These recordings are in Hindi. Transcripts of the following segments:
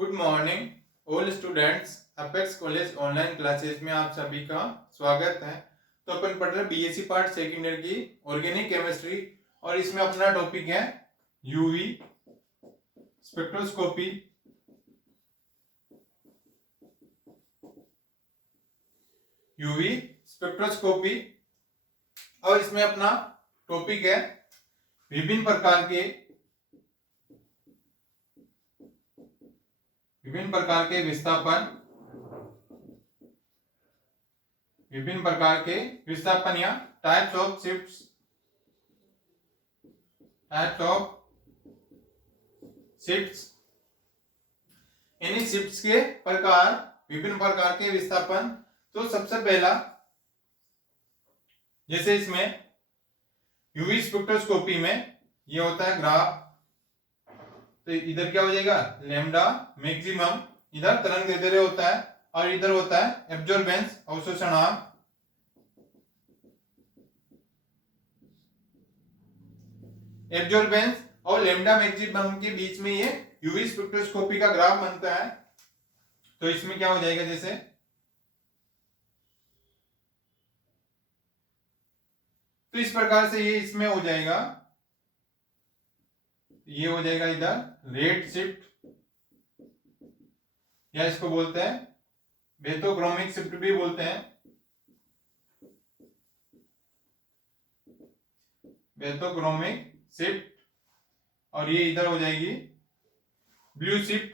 Good morning all students. Apex college online classes में आप सभी का स्वागत है। तो अपन पढ़ रहे बीएससी पार्ट सेकेंड ईयर की ऑर्गेनिक केमिस्ट्री और इसमें अपना टॉपिक है यूवी स्पेक्ट्रोस्कोपी। यूवी स्पेक्ट्रोस्कोपी और इसमें अपना टॉपिक है विभिन्न प्रकार के विस्थापन या टाइप्स ऑफ शिफ्ट्स यानी शिफ्ट्स के प्रकार, विभिन्न प्रकार के विस्थापन। तो सबसे पहला, जैसे इसमें यूवी स्पेक्ट्रोस्कोपी में ये होता है ग्राफ, तो इधर क्या हो जाएगा लैम्डा मैक्सिमम, इधर तरंग दैर्ध्य होता है और इधर होता है एब्जॉर्बेंस अवशोषणांक। एब्जॉर्बेंस और लैम्डा मैक्सिमम के बीच में ये यूवी स्पेक्ट्रोस्कोपी का ग्राफ बनता है। तो इसमें क्या हो जाएगा, जैसे तो इस प्रकार से ये इसमें हो जाएगा, ये हो जाएगा इधर रेड शिफ्ट या इसको बोलते हैं बेथोक्रोमिक शिफ्ट भी बोलते हैं, बेथोक्रोमिक शिफ्ट। और ये इधर हो जाएगी ब्लू शिफ्ट।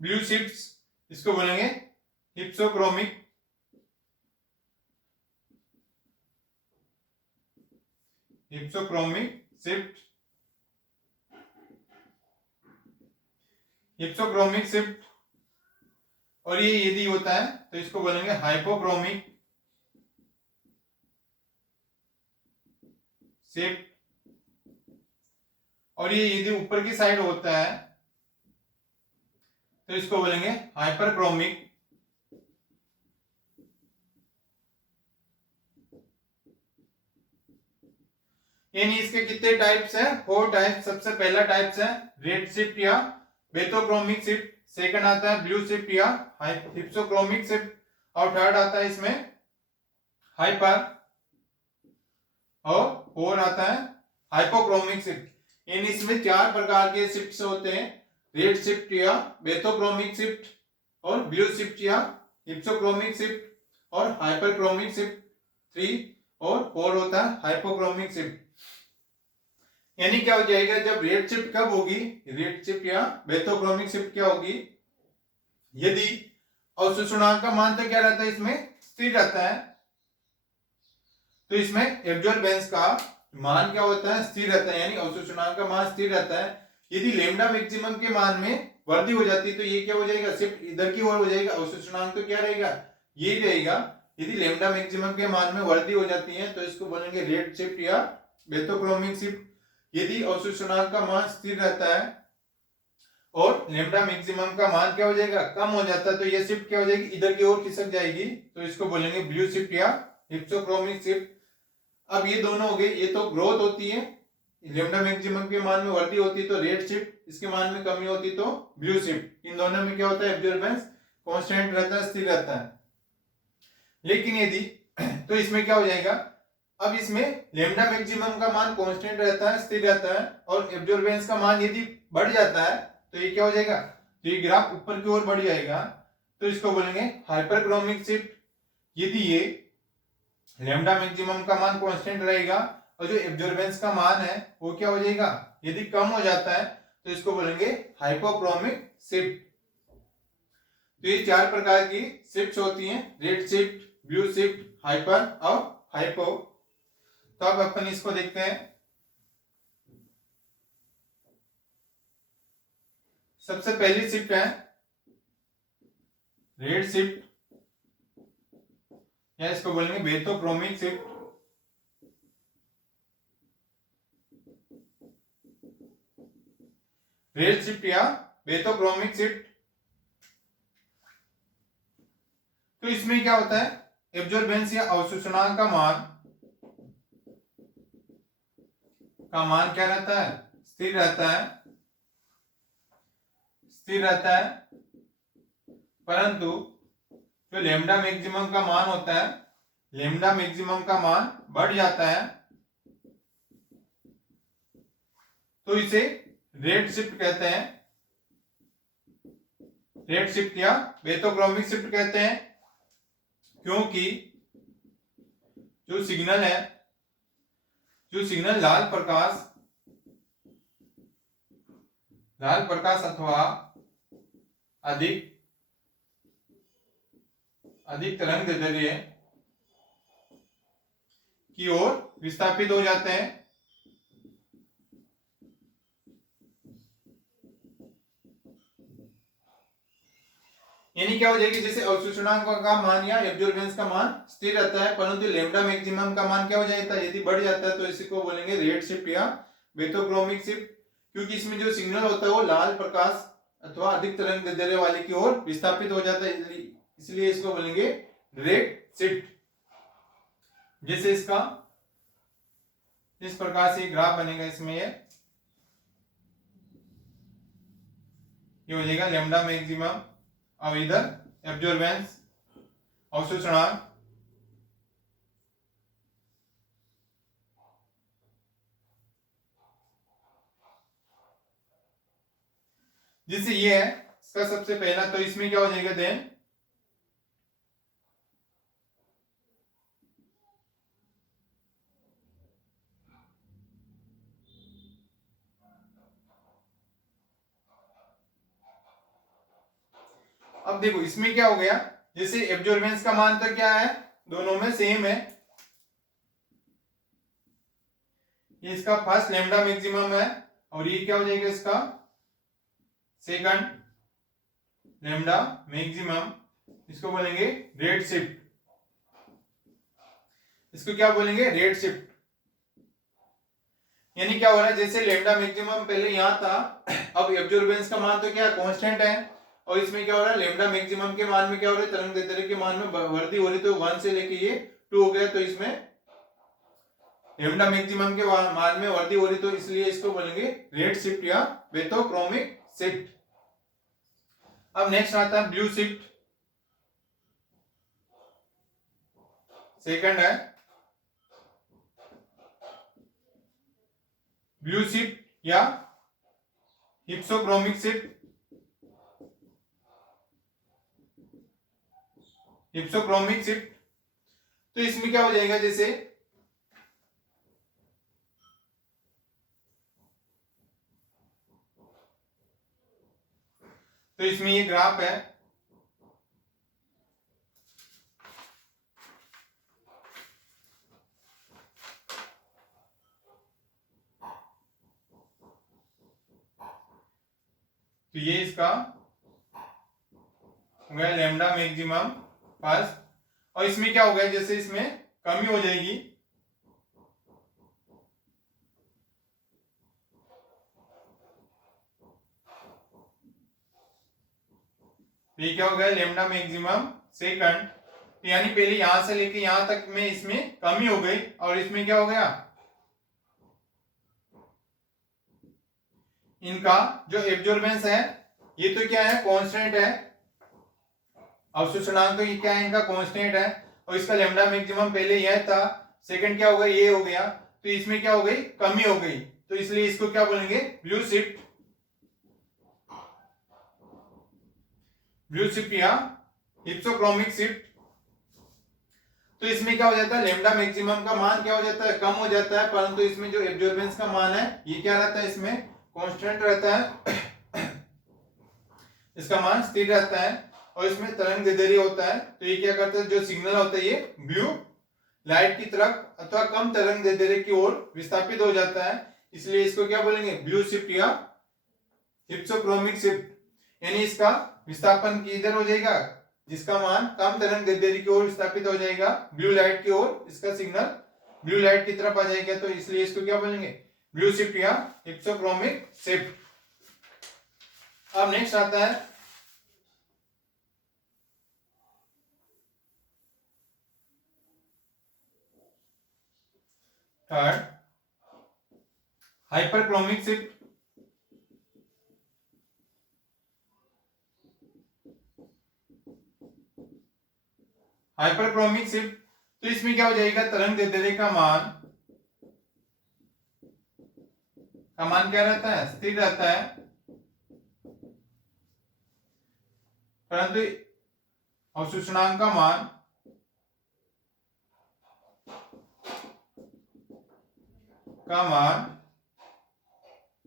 ब्लू शिफ्ट्स इसको बोलेंगे हिप्सोक्रोमिक शिफ्ट। Hypsochromic shift. और ये यदि होता है तो इसको बोलेंगे हाइपोक्रोमिक शिफ्ट। और ये यदि ऊपर की साइड होता है तो इसको बोलेंगे हाइपरक्रोमिक। यानी इसके कितने टाइप्स हैं? 4 टाइप्स। सबसे पहला टाइप्स है रेड शिफ्ट या बेथोक्रोमिक शिफ्ट, सेकंड आता है ब्लू शिफ्ट या हिप्सोक्रोमिक शिफ्ट, और थर्ड आता है इसमें हाइपर, और फोर आता है हाइपोक्रोमिक शिफ्ट। यानी इसमें 4 प्रकार के शिफ्ट्स होते हैं, रेड शिफ्ट या बेथोक्रोमिक शिफ्ट, और ब्लू शिफ्ट या हिप्सोक्रोमिक शिफ्ट, और हाइपरक्रोमिक शिफ्ट 3, और 4 होता है हाइपोक्रोमिक शिफ्ट। यानी क्या हो जाएगा, जब रेड शिफ्ट कब होगी, रेड शिफ्ट या बेथोक्रोमिक शिफ्ट क्या होगी, यदि अवशोषणांक का मान तो क्या रहता है, इसमें स्थिर रहता है। तो इसमें एब्जॉर्बेंस का मान क्या होता है, स्थिर रहता है, यानी अवशोषणांक का मान स्थिर रहता है। यदि लैम्डा मैक्सिमम के मान में वृद्धि हो जाती है तो ये क्या हो जाएगा, शिफ्ट इधर की ओर हो जाएगा। अवशोषणांक तो क्या रहेगा, ये रहेगा। यदि लैम्डा मैक्सिमम के मान में वृद्धि हो जाती है तो इसको बोलेंगे रेड शिफ्ट या बेथोक्रोमिक शिफ्ट। यदि अवशोषणांक का मान स्थिर रहता है और लैम्डा मैक्सिमम का मान क्या हो जाएगा, कम हो जाता है, तो ये शिफ्ट क्या हो जाएगी, इधर की ओर खिसक जाएगी, तो इसको बोलेंगे ब्लू शिफ्ट या हिप्सोक्रोमिक शिफ्ट। अब ये दोनों हो गए, ये तो ग्रोथ होती है, लैम्डा मैक्सिमम के मान में वृद्धि होती है तो रेड शिफ्ट, इसके मान में कमी होती तो ब्लू शिफ्ट। इन दोनों में क्या होता है, एब्जॉर्बेंस कांस्टेंट रहता है, स्थिर रहता है। लेकिन यदि तो इसमें क्या हो जाएगा, अब इसमें लैम्डा मैक्सिमम का मान कांस्टेंट रहता है, स्थिर रहता है, और एब्जॉर्बेंस का मान यदि बढ़ जाता है तो ये क्या हो जाएगा, तो ये ग्राफ ऊपर की ओर बढ़ जाएगा, तो इसको बोलेंगे हाइपरक्रोमिक शिफ्ट। यदि ये लैम्डा मैक्सिमम का मान कांस्टेंट रहेगा और जो एब्जॉर्बेंस का मान है वो क्या हो जाएगा, यदि कम हो जाता है तो इसको बोलेंगे हाइपोक्रोमिक शिफ्ट। तो ये 4 प्रकार की शिफ्ट्स होती हैं, red shift, blue shift, hyper और हाइपो। तो अब अपन इसको देखते हैं। सबसे पहली शिफ्ट है रेड शिफ्ट या इसको बोलेंगे बेथोक्रोमिक शिफ्ट। रेड शिफ्ट या बेथोक्रोमिक शिफ्ट, तो इसमें क्या होता है, एब्जॉर्बेंस या अवशोषणांक का मान क्या रहता है, स्थिर रहता है, स्थिर रहता है, परंतु जो लेमडा मैक्सिमम का मान होता है, लेमडा मैक्सिमम का मान बढ़ जाता है, तो इसे रेट शिफ्ट कहते हैं, रेट शिफ्ट या बेथोक्रोमिक शिफ्ट कहते हैं। क्योंकि जो सिग्नल है, जो सिग्नल लाल प्रकाश अथवा अधिक तरंग दैर्ध्य की ओर विस्थापित हो जाते हैं। यानी क्या हो जाएगी, जैसे अवशोषणांक का मान या एब्जॉर्बेंस का मान स्थिर रहता है, परंतु लेमडा मैक्सिमम का मान क्या हो जाता है, यदि बढ़ जाता है तो इसी को बोलेंगे रेट शिफ्ट या बेथोक्रोमिक शिफ्ट। क्योंकि इसमें जो सिग्नल होता है वो लाल प्रकाश अथवा अधिक तरंग दैर्ध्य वाले की ओर विस्थापित हो जाता है, इसलिए इसको बोलेंगे रेट शिफ्ट। जैसे इसका इस प्रकार से ग्राफ बनेगा, इसमें ये हो जाएगा लेमडा मैक्सिमम, अब इधर एब्जॉर्बेंस अवशोषणांक, जैसे ये है इसका सबसे पहला, तो इसमें क्या हो जाएगा देन, अब देखो इसमें क्या हो गया, जैसे एब्जॉर्बेंस का मान तो क्या है, दोनों में सेम है, ये इसका फर्स्ट लेमडा मैक्सिमम है और ये क्या हो जाएगा इसका सेकंड लेमडा मैक्सिमम, इसको बोलेंगे रेट शिफ्ट, इसको क्या बोलेंगे रेट शिफ्ट। यानी क्या हो रहा है, जैसे लेमडा मैक्सिमम पहले यहां था, अब एब्जॉर्बेंस का मान तो क्या कांस्टेंट है, और इसमें क्या हो रहा है, लेमडा मैक्सिमम के मान में क्या हो रहा है, तरंग दैर्ध्य के मान में वृद्धि हो रही, तो 1 से लेके ये 2 हो गया, तो इसमें लेमडा मैक्सिमम के मान में वृद्धि हो रही, तो इसलिए इसको बोलेंगे रेट शिफ्ट या बेथोक्रोमिक शिफ्ट। अब नेक्स्ट आता है ब्लू शिफ्ट, सेकंड है ब्लू शिफ्ट या हिप्सोक्रोमिक शिफ्ट, हिप्सोक्रोमिक शिफ्ट। तो इसमें क्या हो जाएगा, जैसे तो इसमें ये ग्राफ है, तो ये इसका हो गया लेमडा मैक्सिमम फर्स्ट, और इसमें क्या हो गया, जैसे इसमें कमी हो जाएगी, तो ये क्या हो गया लेमडा मैक्सिमम सेकंड, तो यानी पहले यहां से लेके यहां तक में इसमें कमी हो गई, और इसमें क्या हो गया, इनका जो एब्जॉर्बेंस है ये तो क्या है कांस्टेंट है, अवशोषणांक तो ये क्या है इनका कांस्टेंट है, और इसका लेमडा मैक्सिमम पहले यह था, सेकंड क्या हो गया ये हो गया, तो इसमें क्या हो गई कमी हो गई, तो इसलिए इसको क्या बोलेंगे ब्लू शिफ्ट, ब्लू शिफ्ट या हिप्सोक्रोमिक शिफ्ट। तो इसमें क्या हो जाता है, लेमडा मैक्सिमम का मान क्या हो जाता है, कम हो जाता है, परंतु इसमें जो एब्जॉर्बेंस का मान है ये क्या रहता है, इसमें कांस्टेंट रहता है, इसका मान स्थिर रहता है, और इसमें तरंग दैर्ध्य होता है, तो ये क्या करता है, जो सिग्नल होता है ये ब्लू लाइट की तरफ अथवा कम तरंग दैर्ध्य की ओर विस्थापित हो जाता है, इसलिए इसको क्या बोलेंगे ब्लू शिफ्ट या हिप्सोक्रोमिक शिफ्ट। यानी इसका विस्थापन किधर हो जाएगा, जिसका मान कम तरंग दैर्ध्य की ओर विस्थापित हो जाएगा ब्लू लाइट की ओर, इसका सिग्नल ब्लू लाइट की तरफ आ जाएगा, तो इसलिए इसको क्या बोलेंगे ब्लू शिफ्ट या हिप्सोक्रोमिक शिफ्ट। अब नेक्स्ट आता है third hyperchromic shift, hyperchromic shift, तो इसमें क्या हो जाएगा, तरंग दैर्ध्य का मान क्या रहता है, स्थिर रहता है, परंतु अवशोषणांक का मान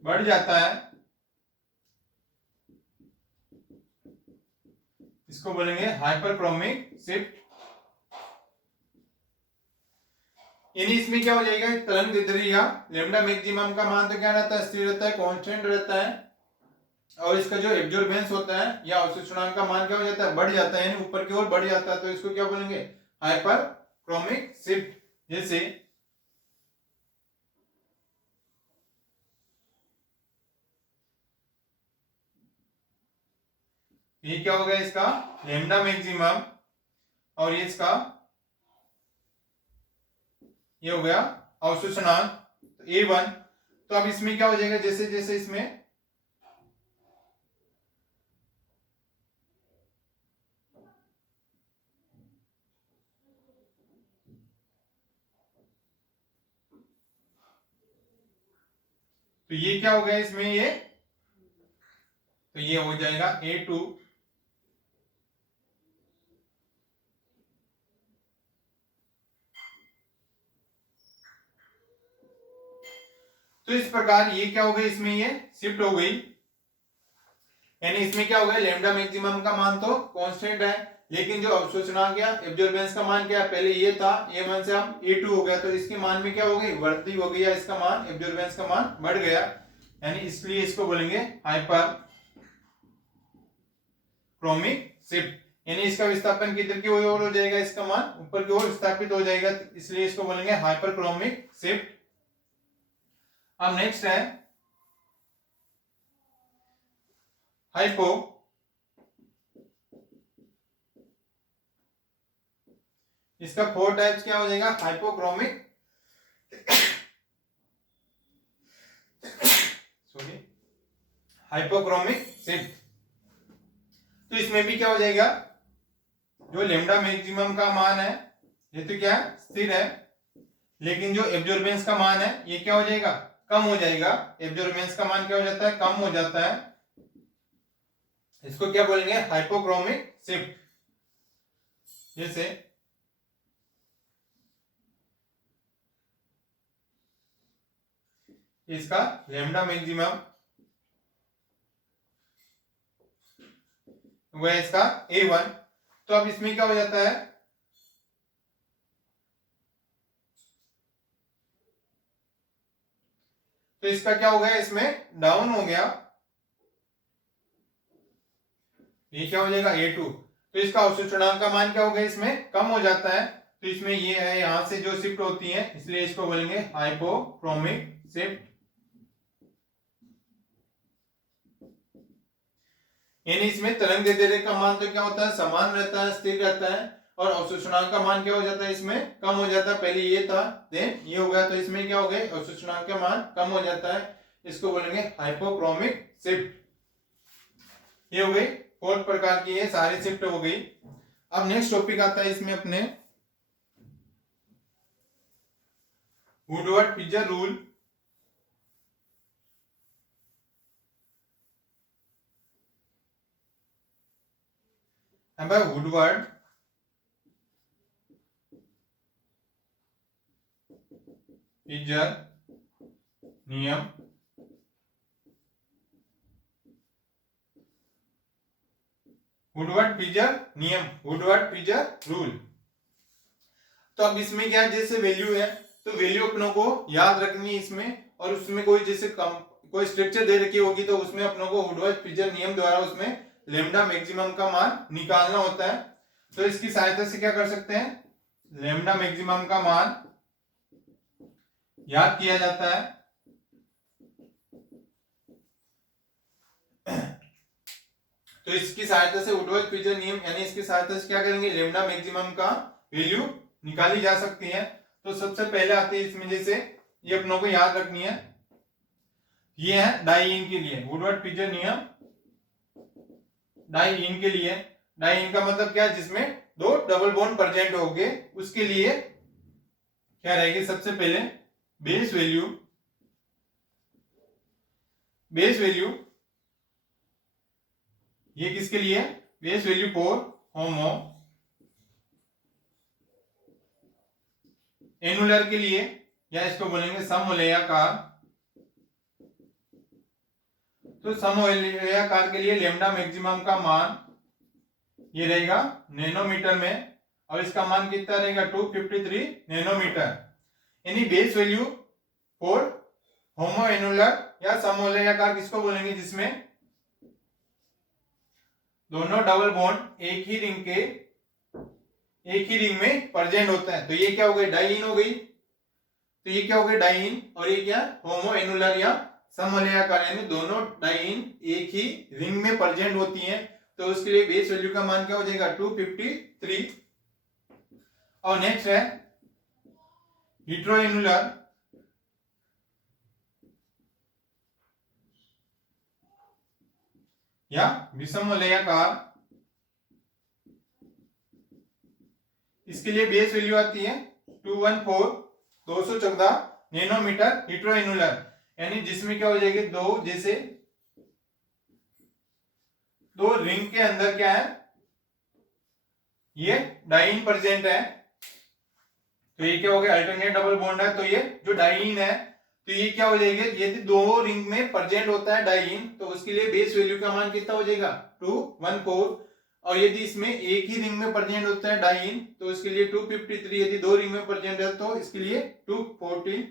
बढ़ जाता है। इसको बोलेंगे हाइपरक्रोमिक शिफ्ट। यानी इसमें क्या हो जाएगा, तरंग दैर्ध्य या लैम्डा मैक्सिमम का मान तो क्या रहता है, स्थिर रहता है, कांस्टेंट रहता है, और इसका जो एब्जॉर्बेंस होता है या अवशोषणांक का मान क्या हो जाता है, बढ़ जाता है, यानी ऊपर की ओर बढ़ जाता है, तो इसको क्या बोलेंगे, हाइपरक्रोमिक शिफ्ट। जैसे ये क्या हो गया, इसका लैम्डा मैक्सिमम, और ये इसका ये हो गया अवशोषणांक A1। तो अब इसमें क्या हो जाएगा, जैसे जैसे इसमें तो ये क्या हो गया, इसमें ये तो ये हो जाएगा A2, तो इस प्रकार ये क्या हो गई, इसमें ये शिफ्ट हो गई, यानी इसमें क्या हो गया, लैम्डा मैक्सिमम का मान तो कांस्टेंट है, लेकिन जो अवशोषणांक या एब्जॉर्बेंस का मान क्या है, पहले ये था A1 से अब A2 हो गया, तो इसके मान में क्या हो गई, वृद्धि हो गई, या इसका मान एब्जॉर्बेंस का मान बढ़ गया, यानी इसलिए इसको बोलेंगे हाइपरक्रोमिक शिफ्ट। यानी इसका विस्थापन किधर की ओर हो जाएगा, इसका मान ऊपर की ओर विस्थापित हो जाएगा, इसलिए इसको बोलेंगे हाइपरक्रोमिक शिफ्ट। अब नेक्स्ट है हाइपो, इसका 4 टाइप्स क्या हो जाएगा, हाइपोक्रोमिक सॉरी हाइपोक्रोमिक शिफ्ट। तो इसमें भी क्या हो जाएगा, जो लैम्डा मैक्सिमम का मान है ये तो क्या है, स्थिर है, लेकिन जो एब्जॉर्बेंस का मान है ये क्या हो जाएगा, कम हो जाएगा, एब्जॉर्बेंस का मान क्या हो जाता है, कम हो जाता है, इसको क्या बोलेंगे, हाइपोक्रोमिक शिफ्ट। जैसे इसका लैम्डा मैक्सिमम वो है इसका A1, तो अब इसमें क्या हो जाता है, तो इसका क्या हो गया, इसमें डाउन हो गया, ये क्या हो जाएगा A2, तो इसका अवशोषणांक का मान क्या हो गया, इसमें कम हो जाता है, तो इसमें ये है यहां से जो शिफ्ट होती है, इसलिए इसको बोलेंगे हाइपोक्रोमिक शिफ्ट। यानी इसमें तरंग दैर्ध्य का मान तो क्या होता है, समान रहता है, स्थिर रहता है, और अवशोषणांक का मान क्या हो जाता है, इसमें कम हो जाता है, पहले ये था देन ये हो गया, तो इसमें क्या हो गया, अवशोषणांक का मान कम हो जाता है, इसको बोलेंगे हाइपोक्रोमिक शिफ्ट। ये हो गई 4 प्रकार की, ये सारी शिफ्ट हो गई। अब नेक्स्ट टॉपिक आता है इसमें अपने वुडवर्ड पिजर रूल। वुडवर्ड पिजर नियम, वुडवर्ड पिजर नियम, वुडवर्ड पिजर रूल। तो अब इसमें क्या है, जैसे वैल्यू है तो वैल्यू अपनों को याद रखनी है इसमें, और उसमें कोई जैसे कोई स्ट्रक्चर दे रखी होगी तो उसमें अपनों को वुडवर्ड पिजर नियम द्वारा उसमें लैम्डा मैक्सिमम का मान निकालना होता है। तो इसकी सहायता से क्या कर सकते हैं, लैम्डा मैक्सिमम का मान याद किया जाता है। तो इसकी सहायता से वुडवर्ड पिजर नियम, यानी इसकी सहायता से क्या करेंगे, लैम्डा मैक्सिमम का वैल्यू निकाली जा सकती है। तो सबसे पहले आती है इसमें, जैसे ये अपनों को याद रखनी है, ये है डाई इन के लिए, वुडवर्ड पिजर नियम डाई इन के लिए। डाई इन का मतलब क्या है, जिसमें दो डबल बॉन्ड प्रेजेंट होंगे, उसके लिए क्या रहेगी, सबसे पहले बेस वैल्यू ये किसके लिए, base value for homo annular के लिए, या इसको बोलेंगे समवलयाकार। तो समवलयाकार के लिए लेमडा मैक्सिमम का मान ये रहेगा नैनोमीटर में, और इसका मान कितना रहेगा 253 नैनोमीटर। यानी base value for homo annular या समवलयाकार किसको बोलेंगे, जिसमें दोनों डबल बॉन्ड एक ही रिंग में प्रेजेंट होता है। तो ये क्या हो गई, डाइईन हो गई। तो ये क्या हो गई, डाइईन, और ये क्या, होमो एनुलर या समवलयाकार, यानी दोनों डाइईन एक ही रिंग में प्रेजेंट होती हैं। तो उसके लिए बेस वैल्यू का मान क्या हो जाएगा 253। और नेक्स्ट है हेटेरोएनुलर या विषमवलयाकार, इसके लिए बेस वैल्यू आती है 214 नैनोमीटर हेटेरोएनुलर, यानी जिसमें क्या हो जाएगी, दो रिंग के अंदर क्या है, ये डाइईन प्रेजेंट है। तो ये क्या हो गया, अल्टरनेट डबल बॉन्ड है। तो ये जो डाइईन है, तो ये क्या हो जाएगा, यदि दो रिंग में प्रेजेंट होता है डाइईन, तो उसके लिए बेस वैल्यू का मान कितना हो जाएगा 214। और यदि इसमें एक ही रिंग में प्रेजेंट होता है डाइईन, तो इसके लिए 253। यदि दो रिंग में प्रेजेंट है तो इसके लिए 214।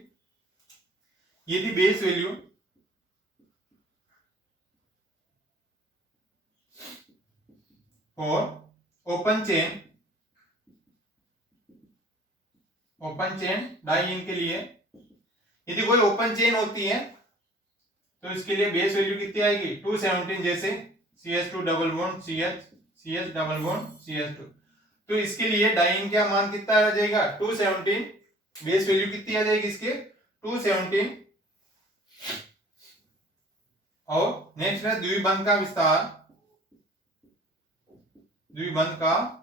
यदि बेस वैल्यू और ओपन चेन डाइईन के लिए, यदि कोई ओपन चेन होती है तो इसके लिए बेस वैल्यू कितनी आएगी 217, जैसे CH2 double bond CH double bond CH2। तो इसके लिए डाइईन का मान कितना आ जाएगा 217, बेस वैल्यू कितनी आ जाएगी इसके 217। और नेक्स्ट है द्विबंध का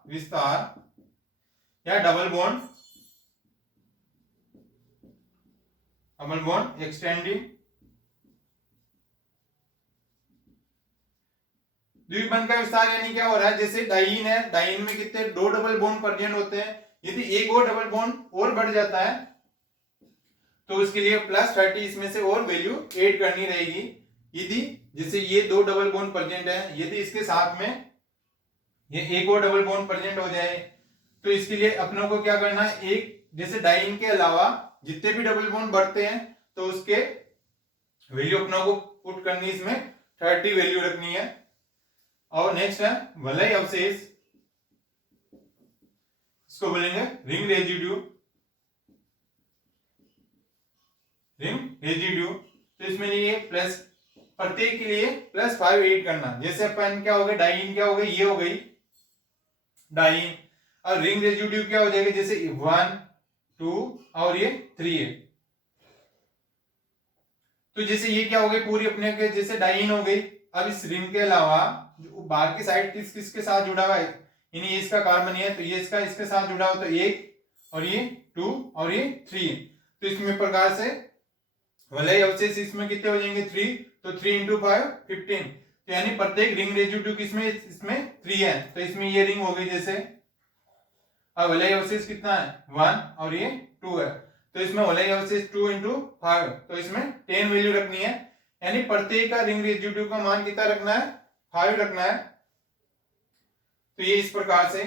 विस्तार या डबल बॉन्ड एक्सटेंडिंग। द्विबंध का विस्तार यानी क्या हो रहा है, जैसे डाइईन है, डाइईन में कितने दो डबल बॉन्ड प्रेजेंट होते हैं। यदि एक और डबल बॉन्ड और बढ़ जाता है तो उसके लिए +30 इसमें से और वैल्यू ऐड करनी रहेगी। यदि जैसे ये दो डबल बॉन्ड प्रेजेंट है, यदि इसके साथ में ये एक और डबल बॉन्ड प्रेजेंट हो जाए, तो इसके लिए अपनों को क्या करना है, एक जैसे डाइईन के अलावा जितने भी डबल बॉन्ड बढ़ते हैं तो उसके वैल्यू अपनों को पुट करनी, इसमें 30 वैल्यू रखनी है। और नेक्स्ट है वलय अवशेष, इसको बोलेंगे रिंग रेजिड्यू। तो इसमें ये प्लस प्रत्येक के लिए +5 ऐड करना। जैसे अपन क्या हो गया, डाइईन क्या हो गई, ये हो गई डाइईन, और रिंग रेजिड्यू क्या हो जाएगा, जैसे 1 2 और ये 3 है। तो जैसे ये क्या हो गई, पूरी अपने के जैसे डाइईन हो गई। अब इस रिंग के अलावा जो बाहर की साइड किसके साथ जुड़ा हुआ है, यानी ये इसका कार्बन है, तो ये इसके साथ जुड़ा हुआ, तो 1 और ये 2 और ये 3। तो इसमें प्रकार से वलय अवशेष इसमें कितने हो जाएंगे 3, तो 3 × 5 15। तो यानी प्रत्येक रिंग रेजिड्यू इसमें 3 है, तो इसमें ये रिंग हो गई जैसे। अब वलय अवशेष कितना है 1 और ये 2 है, तो इसमें वलय अवशेष 2 × 5, तो इसमें 10 वैल्यू रखनी है। यानी प्रत्येक का रिंग रेजिड्यू का मान कितना रखना है 5 रखना है। तो ये इस प्रकार से।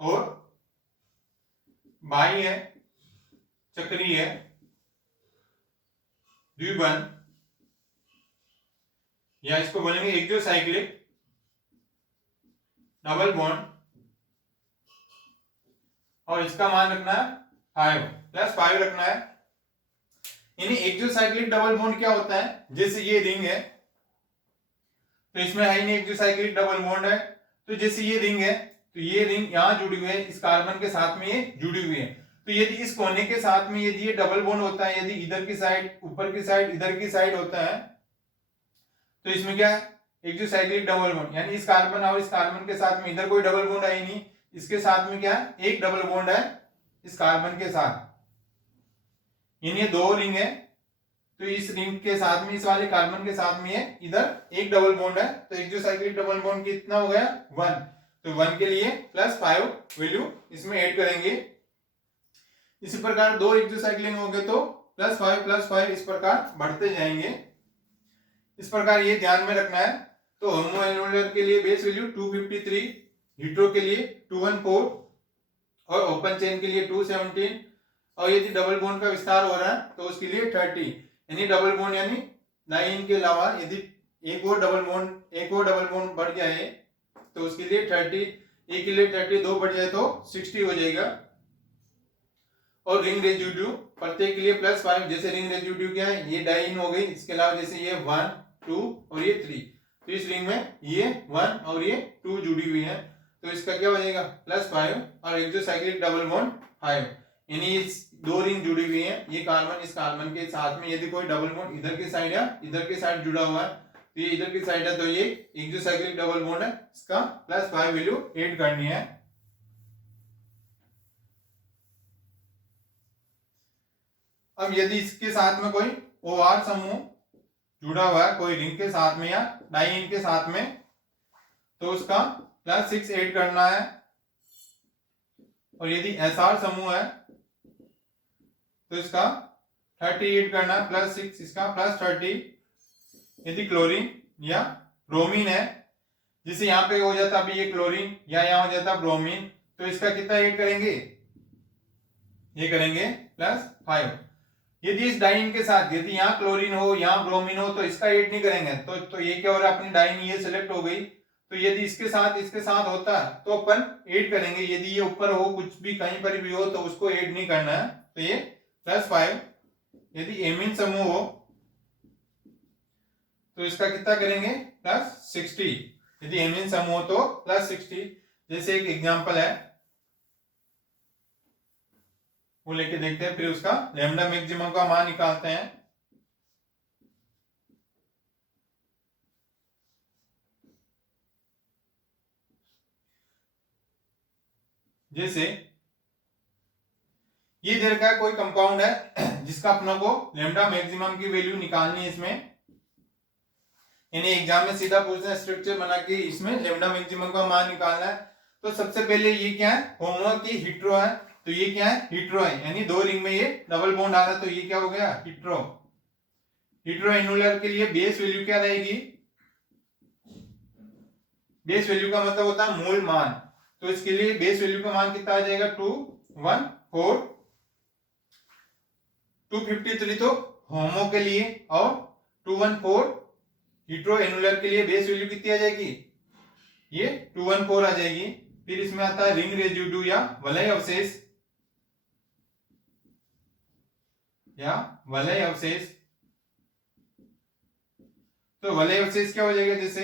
और बाह्य है, चक्रीय है, द्विबंध, या इसको बोलेंगे एक्सोसाइक्लिक डबल बॉन्ड, और इसका मान रखना है 5 रखना है। यानी एक्सोसाइक्लिक डबल बॉन्ड क्या होता है, जैसे ये रिंग है, तो इसमें है नहीं एक्सोसाइक्लिक डबल बॉन्ड है। तो जैसे ये रिंग है, तो ये रिंग यहां जुड़ी हुई है, इस कार्बन के साथ में ये जुड़ी हुई है। तो यदि इस कोने के साथ में यदि ये डबल बॉन्ड होता है, यदि इधर की साइड, ऊपर की साइड, इधर की साइड होता है, तो इसमें क्या है एक्सोसाइक्लिक डबल बॉन्ड, यानी इस कार्बन और इस कार्बन के साथ में इधर कोई डबल बॉन्ड आई नहीं, इसके साथ में क्या है, एक डबल बॉन्ड है इस कार्बन के साथ, ये दो रिंग है, तो इस रिंग के साथ में, इस वाले कार्बन के साथ में है, इधर एक डबल बॉन्ड है, तो एक्सोसाइक्लिक डबल बॉन्ड कितना हो गया 1, तो 1 के लिए +5 वैल्यू इसमें ऐड करेंगे। इसी प्रकार दो एक्सोसाइक्लिक हो गए तो +5 इस प्रकार बढ़ते जाएंगे। इस प्रकार ये ध्यान में रखना है। तो होमो एनुलर के लिए बेस वैल्यू 253, हीट्रो के लिए 214 और ओपन चेन के लिए 217, और यदि डबल बॉन्ड का विस्तार हो रहा है तो उसके लिए 30, यानी डबल बॉन्ड यानी डाइइन के अलावा यदि एक और डबल बॉन्ड बढ़ जाए तो उसके लिए 30, एक के लिए 30, दो बढ़ जाए तो 60 हो जाएगा। और रिंग रेजिड्यू प्रत्येक के लिए +5, जैसे रिंग रेजिड्यू क्या है, ये डाइइन हो गई, इसके अलावा जैसे ये 1, 2 और ये 3, तो इस रिंग में ये 1 और ये 2 जुड़ी हुई है, तो इसका क्या हो जाएगा +5, और एक्सोसाइक्लिक डबल बॉन्ड 5, यानी इस दो रिंग जुड़ी हुई है, ये कार्बन इस कार्बन के साथ में यदि कोई डबल बॉन्ड इधर की साइड या इधर की साइड जुड़ा हुआ है, तो ये इधर की साइड है, तो ये एक्सोसाइक्लिक डबल बॉन्ड है, इसका +5 वैल्यू ऐड करनी है। अब यदि इसके साथ में कोई OR समूह जुड़ा हुआ है कोई रिंग के साथ में या डाइइन के साथ में, तो उसका +6 ऐड करना है। और यदि SR समूह है तो इसका 30 ऐड करना है, +6 इसका +30। यदि क्लोरीन या ब्रोमीन है, जिसे यहाँ पे हो जाता अभी ये क्लोरीन या यहाँ हो जाता ब्रोमीन, तो इसका कितना ऐड करेंगे, ये करेंगे +5। यदि इस डाइन के साथ, यदि यहाँ क्लोरीन हो यहाँ ब्रोमीन हो, तो इसका ऐड नहीं करेंगे, तो ये क्या हो रहा है, अपनी डाइन ये सिलेक्ट हो गई, तो यदि इसके साथ होता तो अपन ऐड करेंगे, यदि ये ऊपर हो कुछ भी कहीं पर भी हो तो उसको ऐड नहीं करना है, तो ये +5। यदि एमीन समूह हो तो इसका कितना करेंगे +60, यदि एमीन समूह हो तो +60। जैसे एक एग्जांपल है वो लेके देखते हैं, फिर उसका लैम्डा मैक्सिमम का मान निकालते हैं। जैसे ये दे रखा है कोई कंपाउंड है जिसका अपनों को लैम्डा मैक्सिमम की वैल्यू निकालनी है इसमें, यानी एग्जाम में सीधा पूछते हैं स्ट्रक्चर बना के इसमें लैम्डा मैक्सिमम का मान निकालना है। तो सबसे पहले ये क्या है, होमो की हीट्रो है, तो ये क्या है हीट्रो है, यानी दो रिंग में ये डबल बॉन्ड आ रहा, तो ये क्या हो गया हीट्रो। हीट्रो एनुलर के लिए बेस वैल्यू क्या रहेगी, बेस वैल्यू का मतलब होता है मूल मान, तो इसके लिए बेस वैल्यू का मान कितना आ जाएगा 214, 253 तो होमो के लिए, और 214 हीट्रो एनुलर के लिए बेस वैल्यू कितनी आ जाएगी, ये 214 आ जाएगी। फिर इसमें आता है रिंग रेजिड्यू या वलय अवशेष, तो वलय अवशेष क्या हो जाएगा, जैसे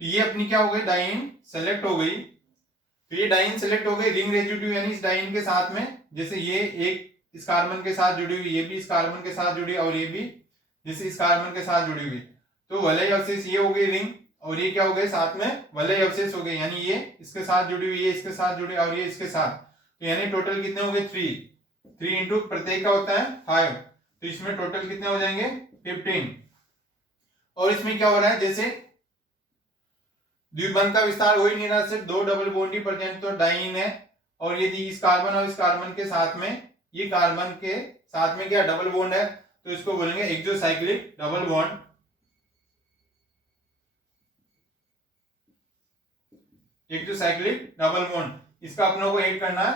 ये अपनी क्या हो गई डाइन सेलेक्ट हो गई, तो ये डाइन सेलेक्ट हो गई, रिंग रेजिड्यू यानी इस डाइन के साथ में, जैसे ये एक इस कार्बन के साथ जुड़ी हुई, ये भी इस कार्बन के साथ जुड़ी, और ये भी जैसे इस कार्बन के साथ जुड़ी हुई, तो वलय अवशेष ये हो गई रिंग, और ये क्या हो गए साथ में वलय अवशेष हो गए, यानी ये इसके साथ जुड़ी हुई, ये इसके साथ जुड़ी और ये इसके साथ, तो यानी टोटल कितने हो गए 3 इंटू प्रत्येक का होता है 5, तो इसमें टोटल कितने हो जाएंगे 15। और इसमें क्या हो रहा है, जैसे द्विबंध का विस्तार हो ही नहीं रहा, सिर्फ दो डबल बॉन्ड ही प्रेजेंट, तो डाइन है, और यदि इस कार्बन और इस कार्बन के साथ में, ये कार्बन के साथ में क्या डबल बॉन्ड है, तो इसको बोलेंगे exocyclic double bond. Exocyclic double bond, इसका अपनों को ऐड करना है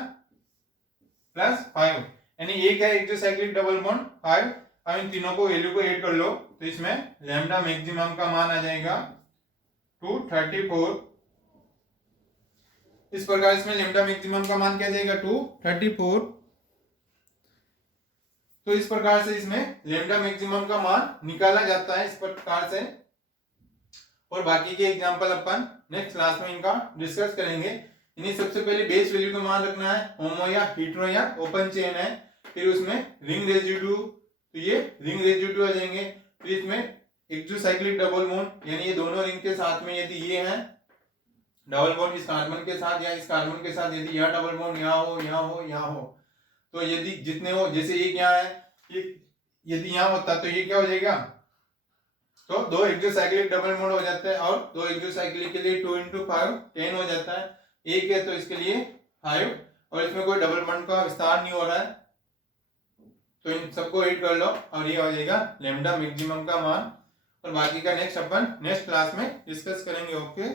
+5, यानी एक है एक्सोसाइक्लिक डबल बॉन्ड 5। अब इन तीनों को वैल्यू को ऐड कर लो, तो इसमें लैम्डा मैक्सिमम का मान आ जाएगा 234। इस प्रकार इसमें लैम्डा मैक्सिमम का मान क्या जाएगा 234। तो इस प्रकार से इसमें लैम्डा मैक्सिमम का मान निकाला जाता है इस प्रकार से, और बाकी के एग्जांपल अपन नेक्स्ट क्लास में इनका डिस्कस करेंगे। इन्हीं सबसे पहले बेस वैल्यू का मान रखना है, होमो या हीट्रो या ओपन चेन है, फिर उसमें रिंग रेजिड्यू, तो ये रिंग रेजिड्यू आ जाएंगे। फिर इसमें एक्सोसाइक्लिक डबल बॉन्ड, यानी ये दोनों रिंग के साथ में यदि ये है डबल बॉन्ड इस कार्बन के साथ या इस कार्बन के साथ, यदि यह डबल बॉन्ड यहाँ हो, यहाँ हो, यहाँ हो, तो यदि जितने हो, जैसे ये क्या है, ये यदि यहाँ होता तो ये क्या हो जाएगा, तो 2 एक्सोसाइक्लिक डबल बॉन्ड हो जाते हैं, और 2 एक्सोसाइक्लिक के लिए 2 × 5 10 हो जाता है। एक है तो इसके लिए 5, और इसमें कोई डबल बॉन्ड का विस्तार नहीं हो रहा है, तो इन सबको ऐड कर लो और ये हो जाएगा लैम्डा मैक्सिमम का मान। और बाकी का नेक्स्ट अपन नेक्स्ट क्लास में डिस्कस करेंगे। ओके।